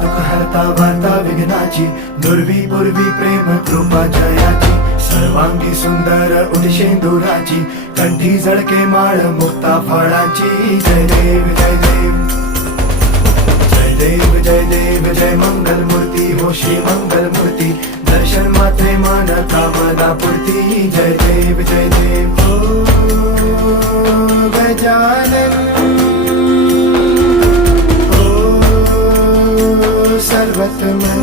दुःख हरता वार्ता विघ्नाची, दुर्वी पूर्वी प्रेम कृपा जयाची, सर्वांगी सुंदर उदिशेंदुराची, कंठी जळके माळ मुक्ता फळाची. जय देव जय देव जय देव जय देव जय मंगल मूर्ती हो श्री मंगल मूर्ती, दर्शन मात्रे मान कामना पूर्ती. जय देव जय देव ओ गजानन ओ सर्वतमन